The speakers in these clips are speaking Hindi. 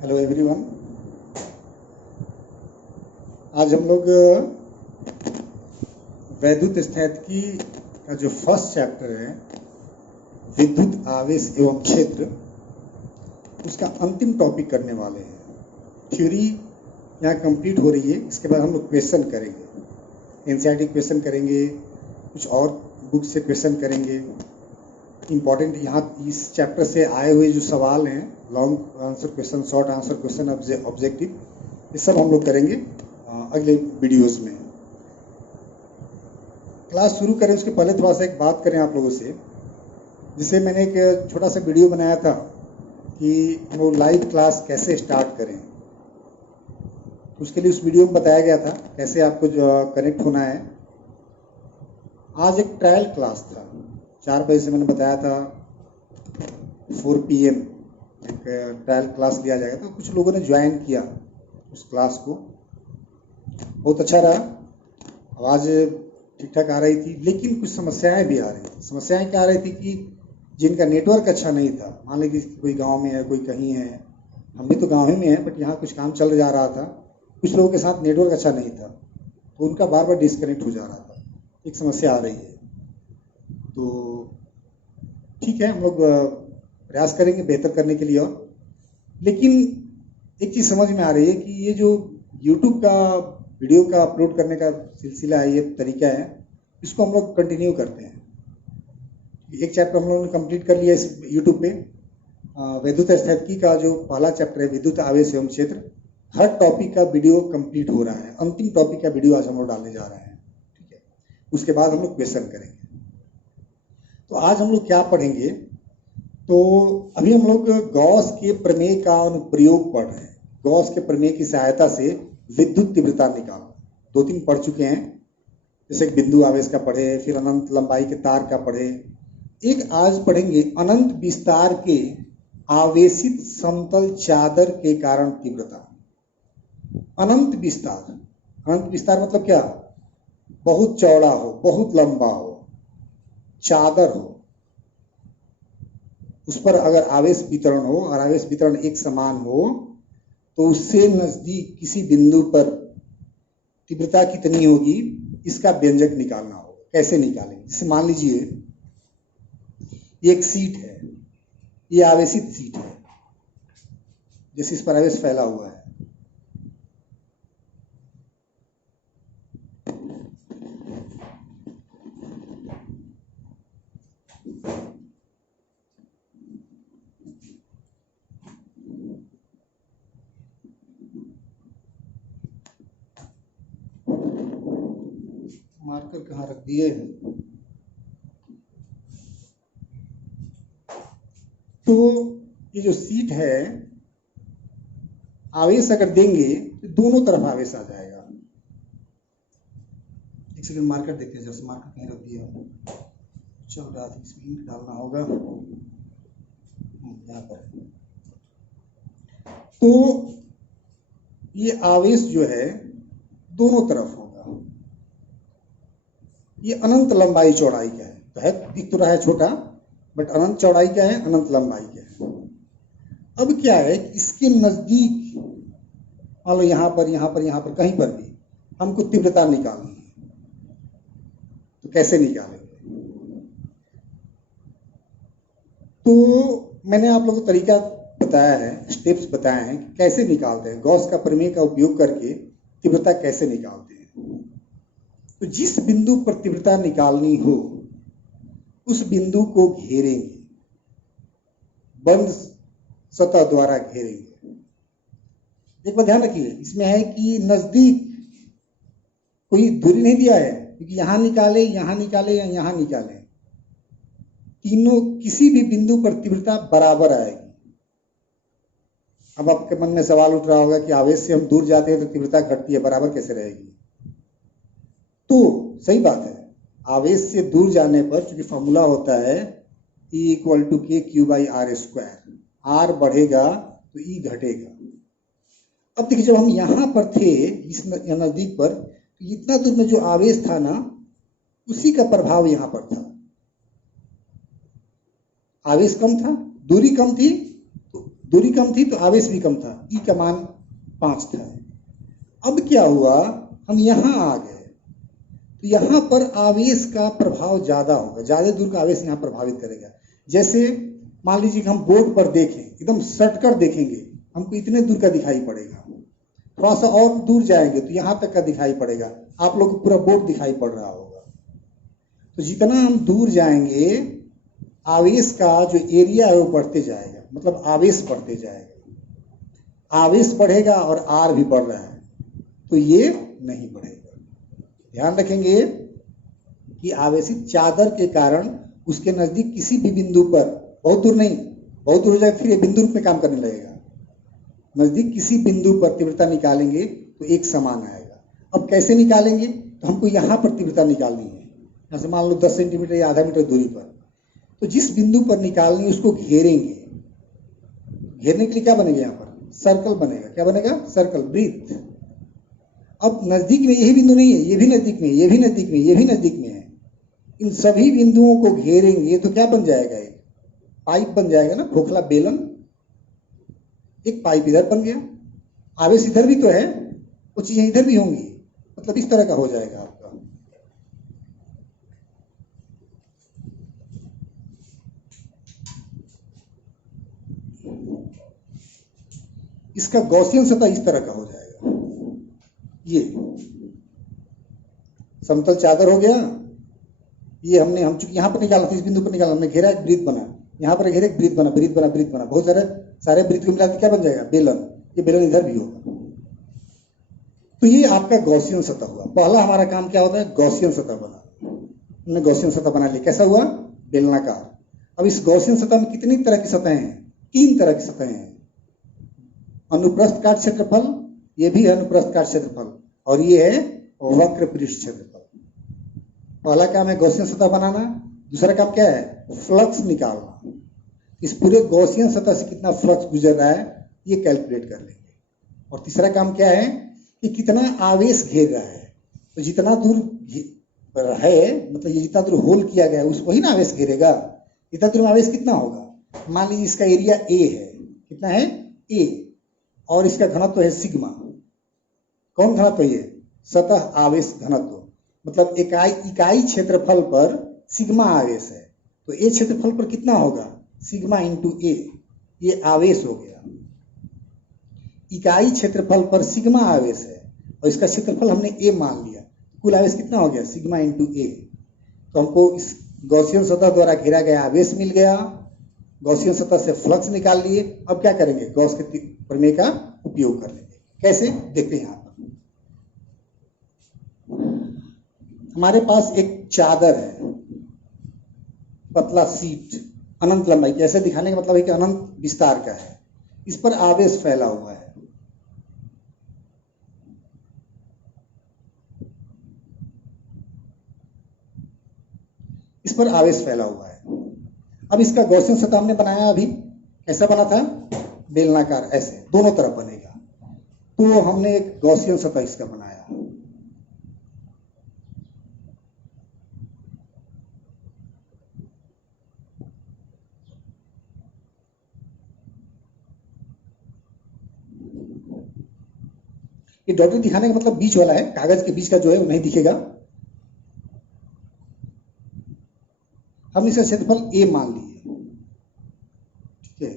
Hello everyone. आज हम लोग वैद्युत स्थैतिकी का जो फर्स्ट चैप्टर है, विद्युत आवेश एवं क्षेत्र, उसका अंतिम टॉपिक करने वाले हैं। थ्योरी यहाँ कंप्लीट हो रही है। इसके बाद हम लोग क्वेश्चन करेंगे, एनसीईआरटी क्वेश्चन करेंगे, कुछ और बुक से क्वेश्चन करेंगे। इम्पॉर्टेंट यहाँ इस चैप्टर से आए हुए जो सवाल हैं, long answer question, short answer question, objective, ये सब हम लोग करेंगे अगले वीडियोस में। क्लास शुरू करें उसके पहले थोड़ा सा एक बात करें आप लोगों से। जिसे मैंने एक छोटा सा वीडियो बनाया था कि हम लोग लाइव क्लास कैसे स्टार्ट करें। उसके लिए उस वीडियो में बताया गया था कैसे आपको जो कनेक्ट होना है। आज एक ट्रायल क्लास था, 4 बजे से मैंने बताया था 4 PM एक ट्रायल क्लास लिया जाएगा। तो कुछ लोगों ने ज्वाइन किया उस क्लास को, बहुत अच्छा रहा। आवाज़ ठीक ठाक आ रही थी, लेकिन कुछ समस्याएं भी आ रही थी। समस्याएं क्या आ रही थी कि जिनका नेटवर्क अच्छा नहीं था, मान लीजिए कोई गांव में है, कोई कहीं है, हम भी तो गांव ही में हैं, बट यहाँ कुछ काम चल जा रहा था, कुछ लोगों के साथ नेटवर्क अच्छा नहीं था, तो उनका बार बार डिस्कनेक्ट हो जा रहा था। एक समस्या आ रही है। तो ठीक है, हम लोग प्रयास करेंगे बेहतर करने के लिए। और लेकिन एक चीज़ समझ में आ रही है कि ये जो YouTube का वीडियो का अपलोड करने का सिलसिला है, ये तरीका है, इसको हम लोग कंटिन्यू करते हैं। एक चैप्टर हम लोगों ने कंप्लीट कर लिया इस YouTube पे। वैद्युत स्थैतिकी का जो पहला चैप्टर है, विद्युत आवेश एवं क्षेत्र, हर टॉपिक का वीडियो कंप्लीट हो रहा है। अंतिम टॉपिक का वीडियो आज हम लोग डालने जा रहे हैं। ठीक है, उसके बाद हम लोग क्वेश्चन करेंगे। तो आज हम लोग क्या पढ़ेंगे, तो अभी हम लोग गॉस के प्रमेय का अनुप्रयोग पढ़ रहे हैं। गॉस के प्रमेय की सहायता से विद्युत तीव्रता निकालना 2-3 पढ़ चुके हैं। जैसे बिंदु आवेश का पढ़े, फिर अनंत लंबाई के तार का पढ़े। एक आज पढ़ेंगे अनंत विस्तार के आवेशित समतल चादर के कारण तीव्रता। अनंत विस्तार मतलब क्या? बहुत चौड़ा हो, बहुत लंबा हो, चादर हो, उस पर अगर आवेश वितरण हो और आवेश वितरण एक समान हो, तो उससे नजदीक किसी बिंदु पर तीव्रता कितनी होगी, इसका व्यंजक निकालना होगा। कैसे निकालेंगे? जैसे मान लीजिए ये एक सीट है, ये आवेशित सीट है, जैसे इस पर आवेश फैला हुआ है। मार्कर कहाँ रख दिए हैं? तो ये जो सीट है, आवेश अगर देंगे तो दोनों तरफ आवेश आ जाएगा। एक सेकंड, मार्कर देखते हैं, जैसे मार्कर कहीं रख दिया चल रहा था, इसमें इंक डालना होगा यहाँ पर। तो ये आवेश जो है दोनों तरफ होगा। ये अनंत लंबाई चौड़ाई का है, तो है दिख तो रहा है छोटा, बट अनंत चौड़ाई क्या है, अनंत लंबाई क्या है। अब क्या है, इसके नजदीक मान लो यहाँ पर कहीं पर भी हमको तीव्रता निकालनी है, तो कैसे निकालेंगे? तो मैंने आप लोगों को तरीका बताया है, स्टेप्स बताए हैं कि कैसे निकालते हैं। गॉस का प्रमेय का उपयोग करके तीव्रता कैसे निकालते हैं। तो जिस बिंदु पर तीव्रता निकालनी हो, उस बिंदु को घेरेंगे, बंद सतह द्वारा घेरेंगे। एक बात ध्यान रखिए, इसमें है कि नजदीक कोई दूरी नहीं दिया है, क्योंकि यहाँ निकाले या यहाँ निकाले, तीनों किसी भी बिंदु पर तीव्रता बराबर आएगी। अब आपके मन में सवाल उठ रहा होगा कि आवेश से हम दूर जाते हैं तो तीव्रता घटती है, बराबर कैसे रहेगी? तो सही बात है, आवेश से दूर जाने पर चूंकि फॉर्मूला होता है E = kq/r², r बढ़ेगा तो E घटेगा। अब देखिए, जब हम यहाँ पर थे, इस नजदीक पर, इतना दूर में जो आवेश था ना, उसी का प्रभाव यहाँ पर था। आवेश कम था, दूरी कम थी, तो दूरी कम थी तो आवेश भी कम था, ई का मान 5 था। अब क्या हुआ, हम यहाँ आ गए तो यहाँ पर आवेश का प्रभाव ज्यादा होगा, ज्यादा दूर का आवेश यहाँ प्रभावित करेगा। जैसे मान लीजिए कि हम बोर्ड पर देखें, एकदम सट कर देखेंगे, हमको इतने दूर का दिखाई पड़ेगा, थोड़ा सा और दूर जाएंगे तो यहाँ तक का दिखाई पड़ेगा, आप लोग को पूरा बोर्ड दिखाई पड़ रहा होगा। तो जितना हम दूर जाएंगे आवेश का जो एरिया है वो बढ़ते जाएगा, मतलब आवेश बढ़ते जाएगा। आवेश बढ़ेगा और आर भी बढ़ रहा है तो ये नहीं बढ़ेगा। ध्यान रखेंगे कि आवेशित चादर के कारण उसके नजदीक किसी भी बिंदु पर, बहुत दूर नहीं, बहुत दूर हो जाएगा फिर ये बिंदु रूप में काम करने लगेगा, नजदीक किसी बिंदु पर तीव्रता निकालेंगे तो एक समान आएगा। अब कैसे निकालेंगे, तो हमको यहाँ पर तीव्रता निकालनी है, यहाँ से मान लो 10 सेंटीमीटर या आधा मीटर दूरी पर, तो जिस बिंदु पर निकालनी है उसको घेरेंगे। घेरने के लिए क्या बनेगा, यहाँ पर सर्कल बनेगा। क्या बनेगा, सर्कल, वृत्त। अब नजदीक में यही बिंदु नहीं है, ये भी नजदीक में, ये भी नजदीक में, ये भी नजदीक में है, इन सभी बिंदुओं को घेरेंगे तो क्या बन जाएगा, एक पाइप बन जाएगा ना, खोखला बेलन, एक पाइप इधर बन गया, आवेश इधर भी तो है, वो चीजें इधर भी होंगी, मतलब इस तरह का हो जाएगा आपका। इसका गॉसियन सतह इस तरह का हो जाएगा। ये समतल चादर हो गया, ये हम चूंकि यहाँ पर निकाला था, इस बिंदु पर निकाला, हमने घेरा, एक वृत्त बना, यहाँ पर घेरे, एक वृत्त बना, वृत्त बना, वृत्त बना, बहुत सारे वृत्त को मिलाकर क्या बन जाएगा, बेलन। ये बेलन इधर भी होगा। तो ये आपका गॉसियन सतह हुआ। पहला हमारा काम क्या होता है, गॉसियन सतह बना, हमने गॉसियन सतह बना ली। कैसा हुआ, बेलनाकार। अब इस गॉसियन सतह में कितनी तरह की सतहें हैं, 3 तरह की सतहें हैं। अनुप्रस्थ काट क्षेत्रफल, ये भी है अनुप्रस्थ काट क्षेत्रफल, और ये है वक्र पृष्ठ क्षेत्रफल। पहला काम है गॉसियन सतह बनाना, दूसरा काम क्या है, फ्लक्स निकालना। इस पूरे गॉसियन सतह से कितना फ्लक्स गुजर रहा है ये कैलकुलेट कर लेंगे। और तीसरा काम क्या है कि कितना आवेश घेर रहा है, तो जितना दूर है, मतलब ये जितना दूर होल किया गया है उसको ही ना आवेश घेरेगा। इतना दूर में आवेश कितना होगा, मान लीजिए इसका एरिया ए है, कितना है, ए, और इसका घनत्व है सिग्मा। कौन घनत्व, ये सतह आवेश घनत्व, मतलब इकाई क्षेत्रफल पर सिग्मा आवेश है, तो ए क्षेत्रफल पर कितना होगा, सिग्मा इंटू ए, ये आवेश हो गया। इकाई क्षेत्रफल पर सिग्मा आवेश है और इसका क्षेत्रफल हमने ए मान लिया, कुल आवेश कितना हो गया, सिग्मा इंटू ए। तो हमको इस गॉसियन सतह द्वारा घेरा गया आवेश मिल गया, गॉसियन सतह से फ्लक्स निकाल लिए। अब क्या करेंगे, गॉस के प्रमेय का उपयोग कर लेंगे। कैसे, देखते हैं। यहाँ पर हमारे पास एक चादर है, पतला सीट, अनंत लंबाई, ऐसे दिखाने का मतलब है कि अनंत विस्तार का है, इस पर आवेश फैला हुआ है। इस पर आवेश फैला हुआ है। अब इसका गॉसियन सतह हमने बनाया, अभी कैसा बना था, बेलनाकार, ऐसे दोनों तरफ बनेगा। तो हमने एक गॉसियन सतह इसका बनाया। ये डॉटेड दिखाने का मतलब बीच वाला है, कागज के बीच का जो है वो नहीं दिखेगा। हम इसका क्षेत्रफल ए मान लिए, ठीक है।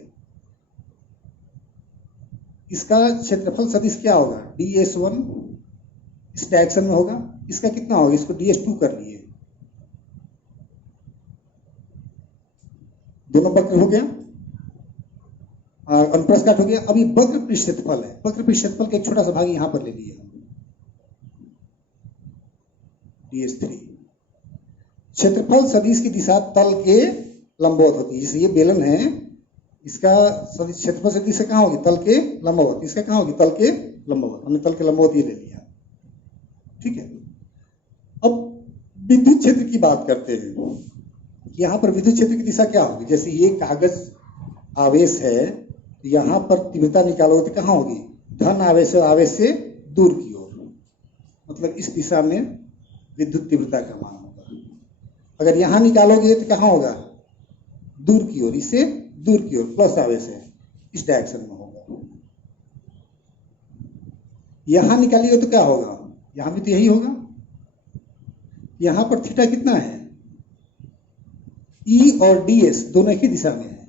इसका क्षेत्रफल सदिश क्या होगा, ds1, इस डायरेक्शन में होगा। इसका कितना होगा, इसको ds2 कर लिए, दोनों वक्र हो गया, अनुप्रस्थ काट हो गया। अब ये वक्र पृष्ठ क्षेत्रफल है, वक्र पृष्ठ क्षेत्रफल का एक छोटा सा भाग यहां पर ले लिया, ds3। क्षेत्रफल सदिश की दिशा तल के लंबवत होती है, जैसे ये बेलन है, इसका सदिश क्षेत्रफल सदिश से कहाँ होगी, तल के लंबवत, इसका कहाँ होगी, तल के लंबवत। हमने तल के लंबवत ये ले लिया, ठीक है। अब विद्युत क्षेत्र की बात करते हैं। यहाँ पर विद्युत क्षेत्र की दिशा क्या होगी, जैसे ये कागज आवेश है, यहाँ पर तीव्रता निकालोगे तो कहाँ होगी, धन आवेश, आवेश से दूर की ओर, मतलब इस दिशा में विद्युत तीव्रता का मान होगा। अगर यहाँ निकालोगे तो कहाँ होगा, दूर की ओर, इससे दूर की ओर, प्लस आवेश है। इस डायरेक्शन में होगा। यहां निकालिएगा तो क्या होगा, यहां भी तो यही होगा। यहां पर थीटा कितना है, ई और डी एस दोनों एक ही दिशा में है,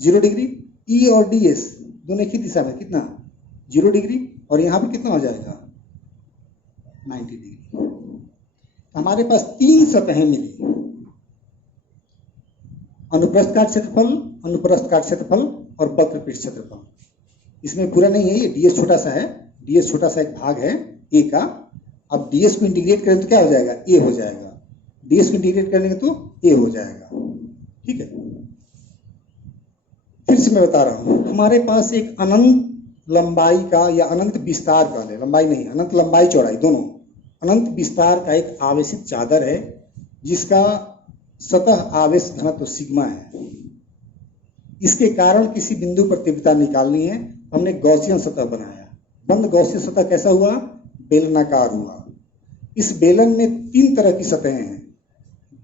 0 डिग्री। ई और डी एस दोनों एक ही दिशा में, कितना, 0 डिग्री। और यहां पर कितना हो जाएगा, 90 डिग्री। हमारे पास 3 सतहें मिली, अनुप्रस्थ काट क्षेत्रफल, अनुप्रस्थ काट क्षेत्रफल और वक्र पृष्ठ क्षेत्रफल। इसमें पूरा नहीं है, ये डीएस छोटा सा है, डीएस छोटा सा एक भाग है ए का। अब डीएस को इंटीग्रेट करें तो क्या हो जाएगा, ए हो जाएगा। डीएस को इंटीग्रेट करेंगे तो ए हो जाएगा। ठीक है, फिर से मैं बता रहा हूं, हमारे पास एक अनंत लंबाई का या अनंत विस्तार का, लंबाई नहीं, अनंत लंबाई चौड़ाई दोनों, अनंत विस्तार का एक आवेशित चादर है जिसका सतह आवेश घनत्व सिग्मा है। इसके कारण किसी बिंदु पर तीव्रता निकालनी है, हमने गॉसियन सतह बनाया। बंद गॉसियन सतह कैसा हुआ, बेलनाकार हुआ। इस बेलन में 3 तरह की सतहें हैं,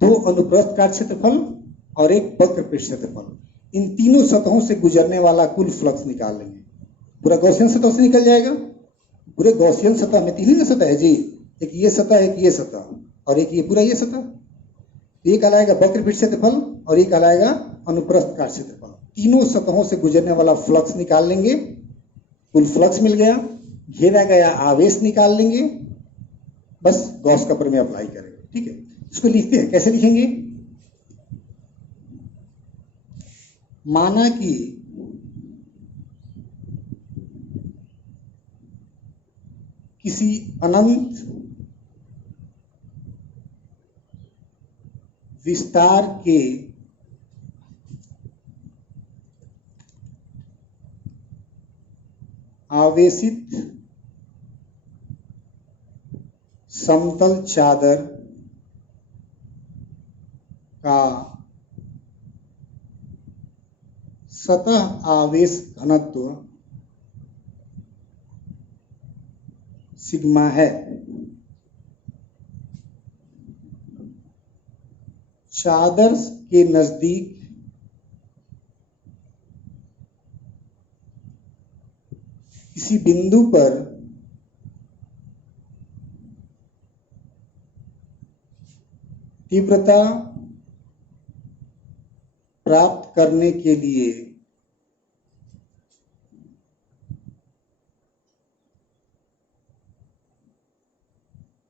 2 अनुप्रस्थ काट क्षेत्रफल और एक वक्र पृष्ठ क्षेत्रफल। इन तीनों सतहों से गुजरने वाला कुल फ्लक्स निकाल लेंगे। पूरा गॉसियन सतह से निकल जाएगा। पूरे गॉसियन सतह में 3 ही सतह है जी, एक ये सतह, एक ये सतह और एक ये पूरा ये सतह। ये कहलाएगा वक्र पृष्ठ क्षेत्रफल और ये कहलाएगा अनुप्रस्थ काट क्षेत्रफल। तीनों सतहों से गुजरने वाला फ्लक्स निकाल लेंगे, कुल फ्लक्स मिल गया। घेरा गया आवेश निकाल लेंगे, बस गॉस का प्रमेय अप्लाई करेंगे। ठीक है, इसको लिखते हैं, कैसे लिखेंगे, माना कि किसी अनंत विस्तार के आवेशित समतल चादर का सतह आवेश घनत्व सिग्मा है। चादर के नजदीक किसी बिंदु पर तीव्रता प्राप्त करने के लिए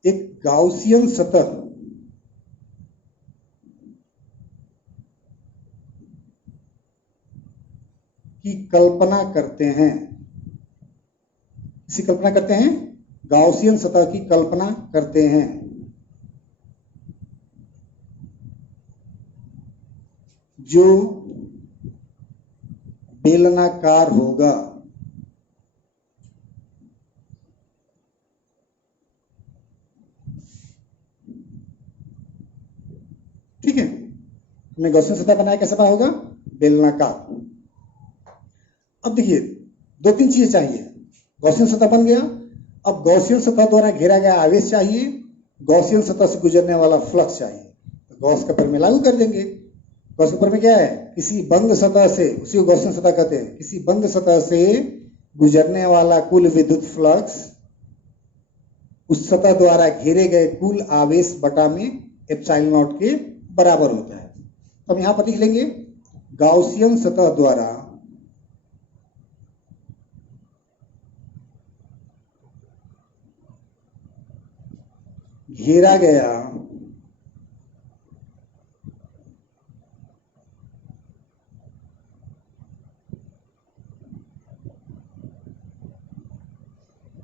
एक गाउसियन सतह की कल्पना करते हैं। इसी कल्पना करते हैं, गाउसियन सतह की कल्पना करते हैं जो बेलनाकार होगा। ठीक है, हमने गॉसियन सतह बनाया, कैसा बना होगा, बेलनाकार। अब देखिए 2-3 चीजें चाहिए। गॉसियन सतह बन गया, अब गॉसियन सतह द्वारा घेरा गया आवेश चाहिए, गॉसियन सतह से गुजरने वाला फ्लक्स चाहिए। तो गॉस का प्रमेय लागू कर देंगे। गॉस का प्रमेय क्या है, किसी बंद सतह से, उसी को गॉसियन सतह कहते हैं, किसी बंद सतह से गुजरने वाला कुल विद्युत फ्लक्स उस सतह द्वारा घेरे गए कुल आवेश बटा में एप्सिलॉन नॉट के बराबर होता है। तो हम यहां पर लिख लेंगे, गाउसियन सतह द्वारा घेरा गया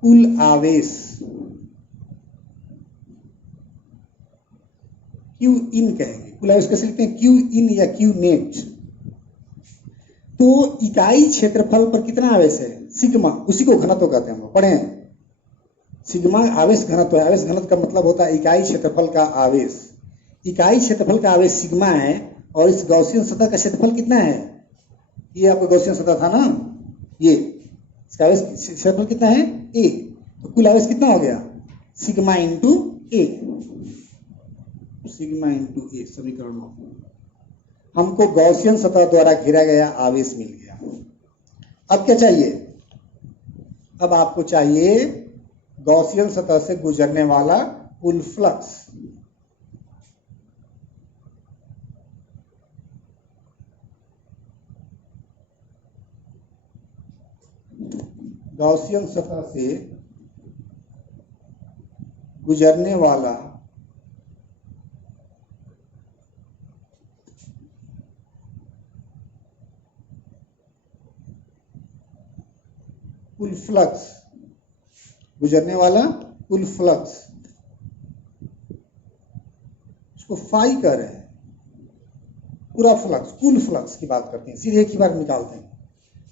कुल आवेश क्यू इन कहेंगे। कुल आवेश कैसे लिखते हैं, क्यू इन या क्यू नेट। तो इकाई क्षेत्रफल पर कितना आवेश है, सिग्मा, उसी को घनत्व कहते हैं, हम लोग पढ़े हैं। सिग्मा आवेश घनत्व है। आवेश घनत्व का मतलब होता है इकाई क्षेत्रफल का आवेश। इकाई क्षेत्रफल का आवेश सिग्मा है और इस गॉसियन सतह का क्षेत्रफल कितना है, ये आपका गॉसियन सतह था ना, ये इसका आवेश क्षेत्रफल कितना है, ए। तो कुल आवेश कितना हो गया, सिग्मा इंटू ए, सिग्मा इंटू ए। समीकरण हमको गॉसियन सतह द्वारा घेरा गया आवेश मिल गया। अब क्या चाहिए? अब आपको चाहिए गॉसियन सतह से गुजरने वाला कुल फ्लक्स। गॉसियन सतह से गुजरने वाला कुल फ्लक्स, गुजरने वाला कुल फ्लक्स, उसको फाई कह रहे हैं। पूरा फ्लक्स, कुल फ्लक्स की बात करते हैं, सीधे एक ही बार निकालते हैं।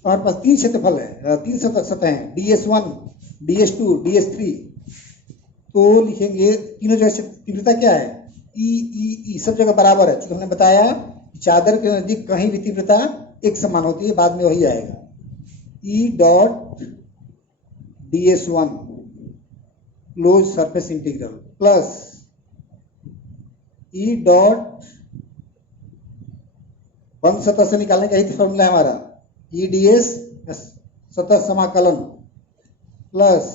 हमारे पास तीन क्षेत्रफल है, तीन सतह हैं, DS1, DS2, DS3। तो लिखेंगे तीनों जगह तीव्रता क्या है? ई सब जगह बराबर है। चूंकि हमने बताया कि चादर के नजदीक कहीं भी तीव्रता एक समान होती है, बाद में वही आएगा। E dot DS1 close surface integral plus E dot बंद सतह से निकालने का ही फॉर्मूला है हमारा, ई DS सतह समाकलन plus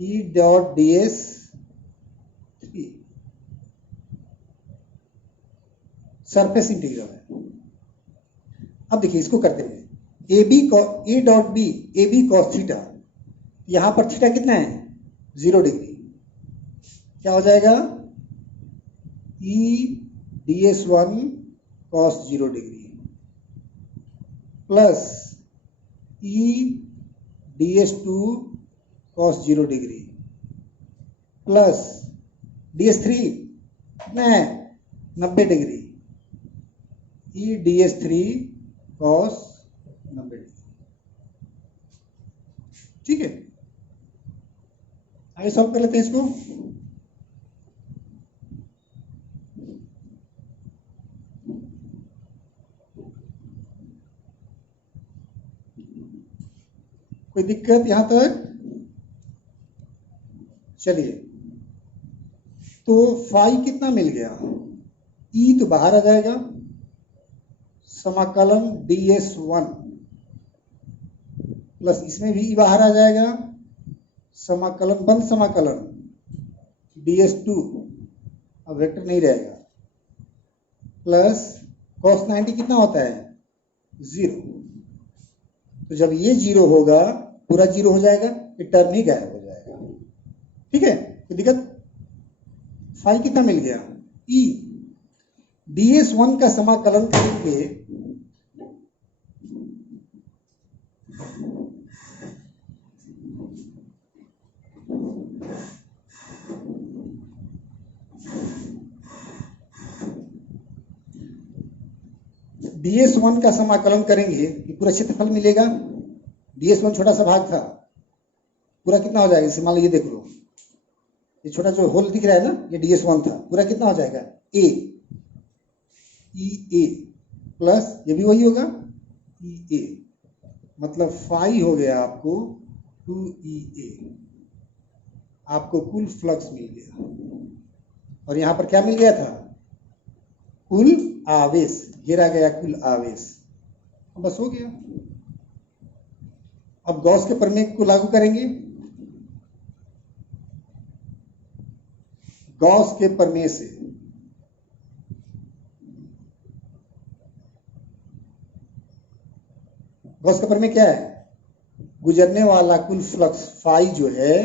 E dot DS surface integral है। अब देखिए इसको करते हैं, A dot B A B cos theta, यहां पर थीटा कितना है? 0 डिग्री। क्या हो जाएगा? ई DS1 कॉस 0 डिग्री प्लस ई DS2 cos 0 degree plus DS3 कितना है? 90 डिग्री, ई DS3 कॉस 90 डिग्री। ठीक है, आगे सॉल्व कर लेते हैं इसको। कोई दिक्कत यहां तक? चलिए, तो फाई कितना मिल गया? ई तो बाहर आ जाएगा, समाकलन DS1 प्लस इसमें भी ई बाहर आ जाएगा, समाकलन बंद समाकलन DS2, अब वेक्टर नहीं रहेगा, प्लस cos 90 कितना होता है? 0। तो जब ये 0 होगा, पूरा 0 हो जाएगा, ये टर्म ही गायब हो जाएगा। ठीक है, तो दिक्कत? फाई कितना मिल गया? ई DS1 का समाकलन करेंगे DS1 का समाकलन करेंगे कि पूरा क्षेत्रफल मिलेगा। DS1 छोटा सा भाग था, पूरा कितना हो जाएगा? इसे मान लो ये देख लो, ये छोटा जो होल दिख रहा है ना, ये DS1 था, पूरा कितना हो जाएगा? A EA प्लस ये भी वही होगा EA, मतलब फाई हो गया आपको 2EA। आपको कुल फ्लक्स मिल गया। और यहां पर क्या मिल गया था? कुल आवेश, घेरा गया कुल आवेश। बस हो गया। अब गॉस के प्रमेय को लागू करेंगे। गॉस के प्रमेय से गॉस का प्रमेय क्या है? गुजरने वाला कुल फ्लक्स फाई जो है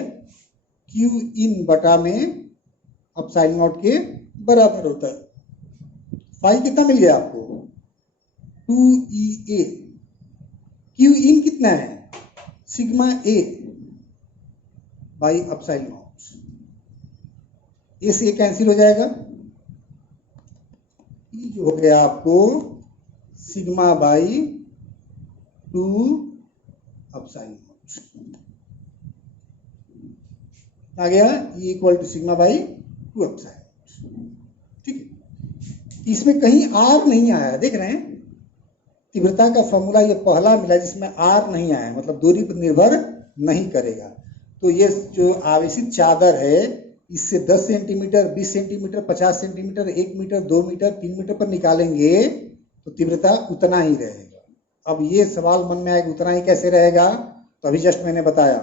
क्यू इन बटा में एप्सिलॉन नॉट के बराबर होता है। फाई कितना मिल गया आपको? 2EA। क्यू इन कितना है? Sigma A by epsilon naught. A से कैंसिल हो जाएगा, ई जो हो गया आपको सिग्मा बाई 2 एप्सिलॉन नॉट आ गया, E equal to sigma by 2 epsilon. ठीक है, इसमें कहीं आर नहीं आया, देख रहे हैं? तीव्रता का फॉर्मूला ये पहला मिला जिसमें आर नहीं आया, मतलब दूरी पर निर्भर नहीं करेगा। तो ये जो आवेशित चादर है, इससे 10 centimetre, 20 centimetre, 50 centimetre, 1 metre, 2 metre, 3 metre पर निकालेंगे तो तीव्रता उतना ही रहेगा। अब ये सवाल मन में आएगा उतना ही कैसे रहेगा, तो अभी जस्ट मैंने बताया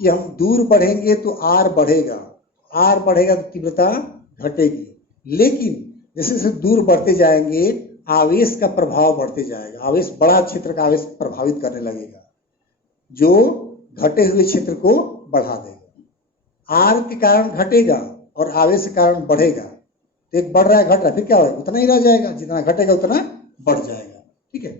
कि हम दूर बढ़ेंगे तो आर बढ़ेगा, आर बढ़ेगा तो तीव्रता घटेगी, लेकिन जैसे जैसे दूर बढ़ते जाएंगे आवेश का प्रभाव बढ़ते जाएगा, आवेश बड़ा क्षेत्र का आवेश प्रभावित करने लगेगा जो घटे हुए क्षेत्र को बढ़ा देगा। आर के कारण घटेगा और आवेश के कारण बढ़ेगा, तो एक बढ़ रहा है घट रहा है, फिर क्या होगा, उतना ही रह जाएगा, जितना घटेगा उतना बढ़ जाएगा। ठीक है,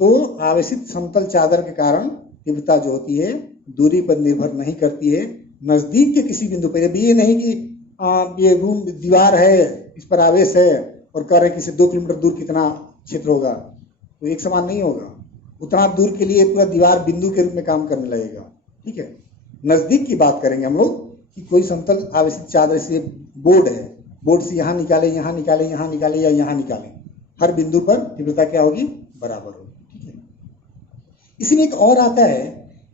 तो आवेशित समतल चादर के कारण तीव्रता जो होती है दूरी पर निर्भर नहीं करती है, नजदीक के किसी बिंदु पर, अब ये नहीं कि ये रूम दीवार है इस पर आवेश है और कह रहे हैं कि 2 किलोमीटर दूर कितना क्षेत्र होगा, तो एक समान नहीं होगा, उतना दूर के लिए पूरा दीवार बिंदु के रूप में काम करने लगेगा। ठीक है, नजदीक की बात करेंगे हम लोग कि कोई समतल आवेशित चादर से बोर्ड है, बोर्ड से यहाँ निकाले यहाँ निकाले यहाँ निकाले या यहाँ निकाले, हर बिंदु पर तीव्रता क्या होगी, बराबर होगी। ठीक है, इसी में एक और आता है,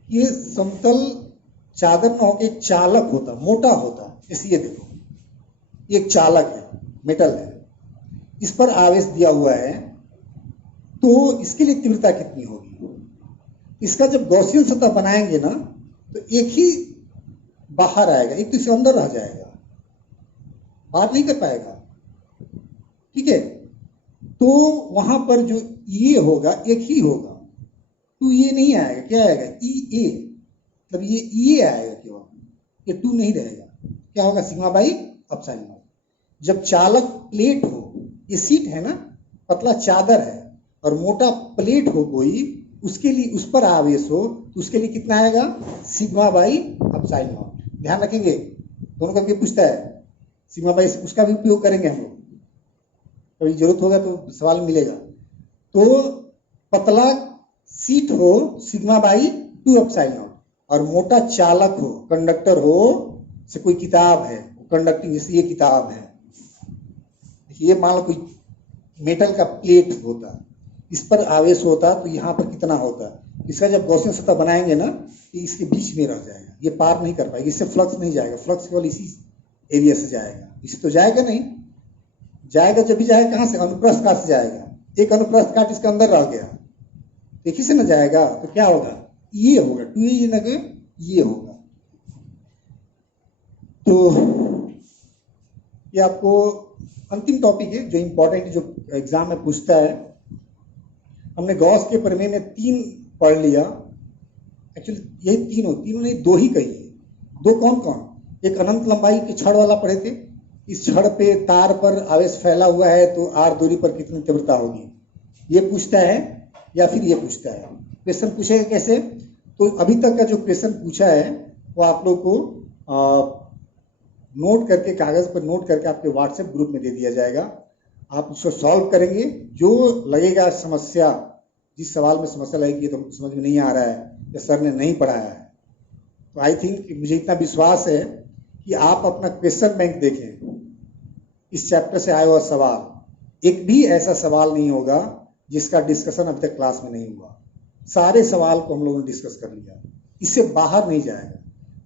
ये समतल चादर में होकर एक चालक होता, मोटा होता, जैसे ये देखो ये एक चालक है, मेटल है, इस पर आवेश दिया हुआ है, तो इसके लिए तीव्रता कितनी होगी। इसका जब गॉसियन सतह बनाएंगे ना तो एक ही बाहर आएगा, एक तो इसके अंदर रह जाएगा, बाहर नहीं कर पाएगा। ठीक है, तो वहां पर जो ये होगा एक ही होगा, टू ये नहीं आएगा, क्या आएगा, ई ए, मतलब ये आएगा केवल, ये टू नहीं रहेगा, क्या होगा, सिग्मा बाई एप्सिलॉन नॉट। जब चालक प्लेट हो, ये सीट है ना, पतला चादर है और मोटा प्लेट हो कोई, उसके लिए उस पर आवेश हो तो उसके लिए कितना आएगा, सिग्मा बाई एप्सिलॉन नॉट। ध्यान रखेंगे, दोनों का पूछता है सिग्मा बाई, उसका भी उपयोग करेंगे हम लोग, कभी जरूरत होगा तो सवाल मिलेगा। तो पतला सीट हो सिग्मा बाई 2 एप्सिलॉन नॉट, और मोटा चालक हो, कंडक्टर हो, से कोई किताब है कंडक्टिंग, जैसे ये किताब है, ये मान लो कोई मेटल का प्लेट होता, इस पर आवेश होता तो यहाँ पर कितना होता, इसका जब गॉसियन सतह बनाएंगे ना तो इसके बीच में रह जाएगा, ये पार नहीं कर पाएगी, इससे फ्लक्स नहीं जाएगा, फ्लक्स केवल इसी एरिया से जाएगा, इससे तो जाएगा नहीं, जाएगा जब भी जाएगा कहाँ से, अनुप्रस्थ काट से जाएगा, एक अनुप्रस्थ काट इसके अंदर रह गया, एक ही से न जाएगा, तो क्या होगा, ये होगा, टू ये न ये होगा। तो ये आपको अंतिम टॉपिक है जो इंपॉर्टेंट, जो एग्जाम में पूछता है। हमने गॉस के प्रमेय में 3 पढ़ लिया, एक्चुअली यही तीनों नहीं 2 ही कही है, 2 कौन कौन, एक अनंत लंबाई के छड़ वाला पढ़े थे, इस छड़ पे तार पर आवेश फैला हुआ है तो आर दूरी पर कितनी तीव्रता होगी, ये पूछता है, या फिर ये पूछता है। क्वेश्चन पूछेगा कैसे, तो अभी तक का जो क्वेश्चन पूछा है वो आप लोग को नोट करके, कागज पर नोट करके आपके व्हाट्सएप ग्रुप में दे दिया जाएगा, आप उसको सॉल्व करेंगे, जो लगेगा समस्या, जिस सवाल में समस्या लगेगी तो समझ में नहीं आ रहा है या सर ने नहीं पढ़ाया है, तो आई थिंक मुझे इतना विश्वास है कि आप अपना क्वेश्चन बैंक देखें, इस चैप्टर से आया हुआ सवाल, एक भी ऐसा सवाल नहीं होगा जिसका डिस्कशन अभी तक क्लास में नहीं हुआ, सारे सवाल को हम लोगों ने डिस्कस कर लिया, इससे बाहर नहीं जाएगा।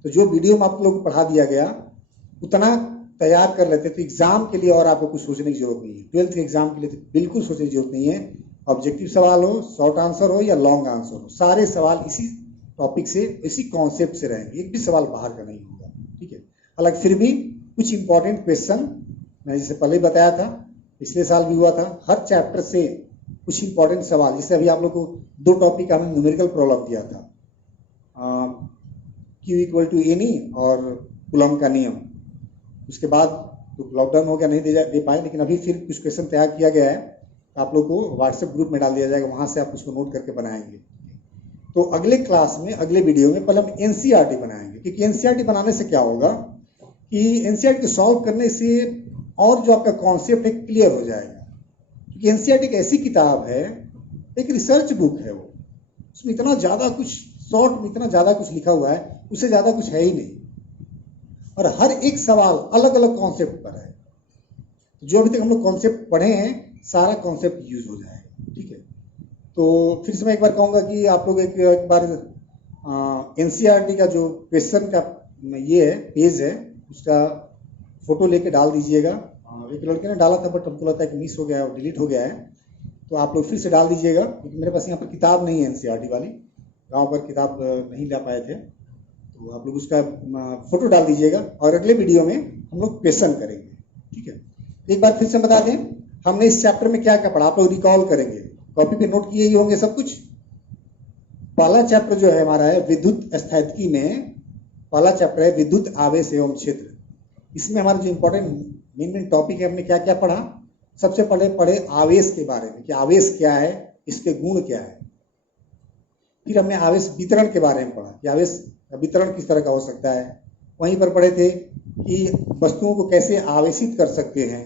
तो जो वीडियो में आप लोगों को पढ़ा दिया गया उतना तैयार कर लेते तो एग्जाम के लिए और आपको कुछ सोचने की जरूरत नहीं है, 12th के एग्जाम के लिए तो बिल्कुल सोचने की जरूरत नहीं है। ऑब्जेक्टिव सवाल हो, शॉर्ट आंसर हो या लॉन्ग आंसर हो, सारे सवाल इसी टॉपिक से, इसी कॉन्सेप्ट से रहेंगे, एक भी सवाल बाहर का नहीं होगा। ठीक है, हालांकि फिर भी कुछ इंपॉर्टेंट क्वेश्चन मैंने जैसे पहले ही बताया था, पिछले साल भी हुआ था, हर चैप्टर से कुछ इंपॉर्टेंट सवाल, जैसे अभी आप लोग को 2 टॉपिक का हमने न्यूमेरिकल प्रॉब्लम दिया था, Q इक्वल टू एनी और कूलम का नियम, उसके बाद तो लॉकडाउन हो गया, नहीं दे पाए, लेकिन अभी फिर कुछ क्वेश्चन तैयार किया गया है, आप लोग को व्हाट्सएप ग्रुप में डाल दिया जाएगा, वहां से आप उसको नोट करके बनाएंगे। तो अगले क्लास में, अगले वीडियो में पहले हम एनसीईआरटी बनाएंगे, क्योंकि एनसीईआरटी बनाने से क्या होगा कि एनसीईआरटी को सॉल्व करने से और जो आपका कॉन्सेप्ट है क्लियर हो जाएगा, क्योंकि एनसीईआरटी एक ऐसी किताब है, एक रिसर्च बुक है, वो उसमें इतना ज़्यादा कुछ, शॉर्ट में इतना ज़्यादा कुछ लिखा हुआ है, उससे ज़्यादा कुछ है ही नहीं, और हर एक सवाल अलग अलग कॉन्सेप्ट पर है, जो अभी तक हम लोग कॉन्सेप्ट पढ़े हैं सारा कॉन्सेप्ट यूज हो जाएगा। ठीक है, तो फिर से मैं एक बार कहूँगा कि आप लोग एक बार एनसीईआरटी का जो क्वेश्चन का ये है पेज है, उसका फोटो लेके डाल दीजिएगा। एक लड़के ने डाला था बट हमको लगता है कि मिस हो गया है और डिलीट हो गया है, तो आप लोग फिर से डाल दीजिएगा, क्योंकि मेरे पास यहाँ पर किताब नहीं है एनसीईआरटी वाली, गांव पर किताब नहीं ला पाए थे, तो आप लोग उसका फोटो डाल दीजिएगा और अगले वीडियो में हम लोग क्वेश्चन करेंगे। ठीक है, एक बार फिर से बता दें हमने इस चैप्टर में क्या क्या पढ़ा, आप लोग रिकॉल करेंगे, कॉपी पे नोट किए ही होंगे सब कुछ। पहला चैप्टर जो है हमारा है विद्युत स्थैतिकी में, पहला चैप्टर है विद्युत आवेश एवं क्षेत्र। इसमें हमारा जो इंपॉर्टेंट मेन टॉपिक है, हमने क्या क्या पढ़ा। सबसे पहले पढ़े आवेश के बारे में कि आवेश क्या है, इसके गुण क्या है। फिर हमने आवेश वितरण के बारे में पढ़ा कि आवेश वितरण किस तरह का हो सकता है। वहीं पर पढ़े थे कि वस्तुओं को कैसे आवेशित कर सकते हैं।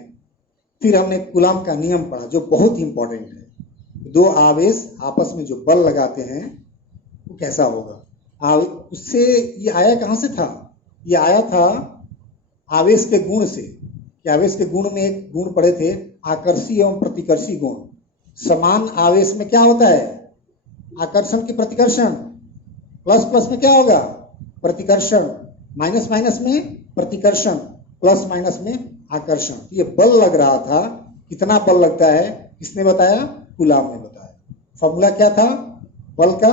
फिर हमने कूलाम का नियम पढ़ा जो बहुत ही इंपॉर्टेंट है। दो आवेश आपस में जो बल लगाते हैं वो कैसा होगा। उससे ये आया कहाँ से था, ये आया था आवेश के गुण से। कि आवेश के गुण में एक गुण पढ़े थे आकर्षी एवं प्रतिकर्षी गुण। समान आवेश में क्या होता है, आकर्षण की प्रतिकर्षण। प्लस प्लस में क्या होगा, प्रतिकर्षण। माइनस माइनस में प्रतिकर्षण, प्लस माइनस में आकर्षण। ये बल लग रहा था, कितना बल लगता है किसने बताया, कूलाम ने बताया। फॉर्मूला क्या था बल का,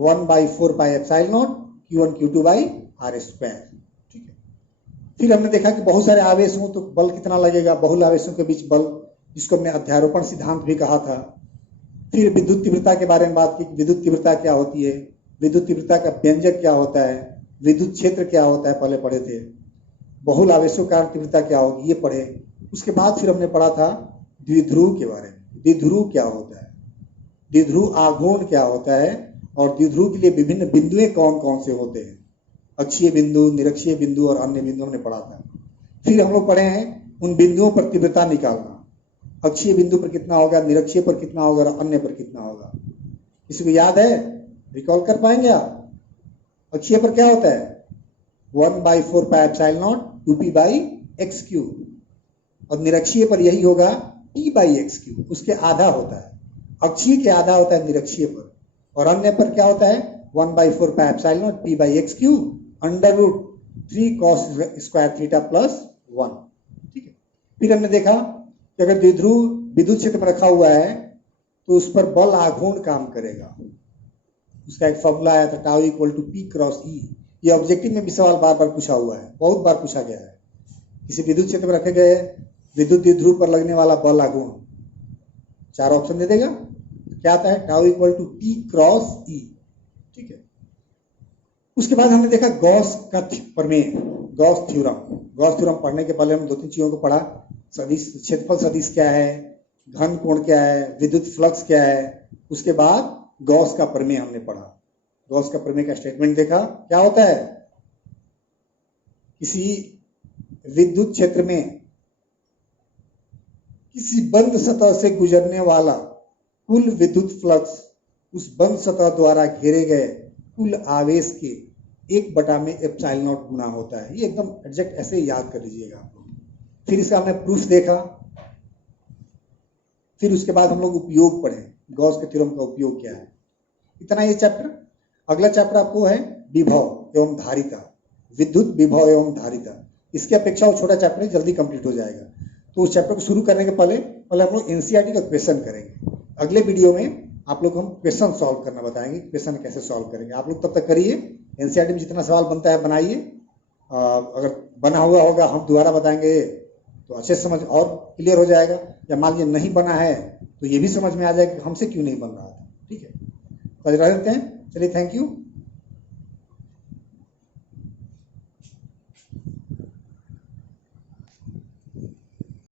1/4πε0 Q1 Q2/r²। ठीक है, फिर हमने देखा कि बहुत सारे आवेश हों तो बल कितना लगेगा, बहुल आवेशों के बीच बल, जिसको हमने अध्यारोपण सिद्धांत भी कहा था। फिर विद्युत तीव्रता के बारे में बात की, विद्युत तीव्रता क्या होती है, विद्युत तीव्रता का व्यंजक क्या होता है, विद्युत क्षेत्र क्या होता है पहले पढ़े थे। बहुल आवेशों का तीव्रता क्या होगी ये पढ़े। उसके बाद फिर हमने पढ़ा था द्विध्रुव के बारे में, द्विध्रुव क्या होता है, द्विध्रुव आघूर्ण क्या होता है, और द्विध्रुव के लिए विभिन्न बिंदुएं कौन कौन से होते हैं, अक्षीय बिंदु, निरक्षीय बिंदु और अन्य बिंदु हमने पढ़ा था। फिर हम लोग पढ़े हैं उन बिंदुओं पर तीव्रता निकालना, अक्षीय बिंदु पर कितना होगा, निरक्षीय पर कितना होगा और अन्य पर कितना होगा। किसी को याद है, रिकॉल कर पाएंगे आप। अक्षीय पर क्या होता है 1/4πε0 2p/x³ और निरक्षीय पर यही होगा p/x³, उसके आधा होता है। अक्षीय के आधा होता है निरक्षीय पर, और अन्य पर क्या होता है 1/4πε0 p/x³ √3 cos² θ +1। ठीक है, फिर हमने देखा कि अगर द्विध्रुव विद्युत क्षेत्र में रखा हुआ है तो उस पर बल आघूर्ण काम करेगा। उसका एक फॉर्मूला आया था टाउ = P×E। ये ऑब्जेक्टिव में भी सवाल बार बार पूछा हुआ है, बहुत बार पूछा गया है। किसी विद्युत क्षेत्र में रखे गए विद्युत द्विध्रुव पर लगने वाला बल आघूर्ण, 4 ऑप्शन दे देगा। क्या आता है टाउ = P×E। ठीक है, उसके बाद हमने देखा गॉस का प्रमेय, गॉस थ्योरम। गॉस थ्योरम पढ़ने के पहले हम 2-3 चीजों को पढ़ा। सदिश, क्षेत्रफल सदिश क्या है, घन कोण क्या है, विद्युत फ्लक्स क्या है। उसके बाद गॉस का प्रमेय हमने पढ़ा। गॉस का प्रमेय का स्टेटमेंट देखा, क्या होता है, किसी विद्युत क्षेत्र में किसी बंद सतह से गुजरने वाला कुल विद्युत फ्लक्स उस बंद सतह द्वारा घेरे गए कुल आवेश के 1/ε0 गुना होता है। ये एकदम एग्जैक्ट ऐसे ही याद कर लीजिएगा आप लोग। फिर इसका हमने प्रूफ देखा। फिर उसके बाद हम लोग उपयोग पढ़े, गॉस के थ्योरम का उपयोग क्या है। इतना ये चैप्टर। अगला चैप्टर आपको है विभव एवं धारिता, विद्युत विभव एवं धारिता। इसकी अपेक्षा वो छोटा चैप्टर जल्दी कंप्लीट हो जाएगा। तो उस चैप्टर को शुरू करने के पहले हम लोग एनसीईआरटी का क्वेश्चन करेंगे। अगले वीडियो में आप लोग हम क्वेश्चन सॉल्व करना बताएंगे, क्वेश्चन कैसे सॉल्व करेंगे। आप लोग तब तक करिए, एनसीईआरटी में जितना सवाल बनता है बनाइए। अगर बना हुआ होगा हम दोबारा बताएंगे तो अच्छे समझ और क्लियर हो जाएगा, या मान लीजिए नहीं बना है तो ये भी समझ में आ जाएगा कि हमसे क्यों नहीं बन रहा था। ठीक है, तो रहते हैं, चलिए, थैंक यू।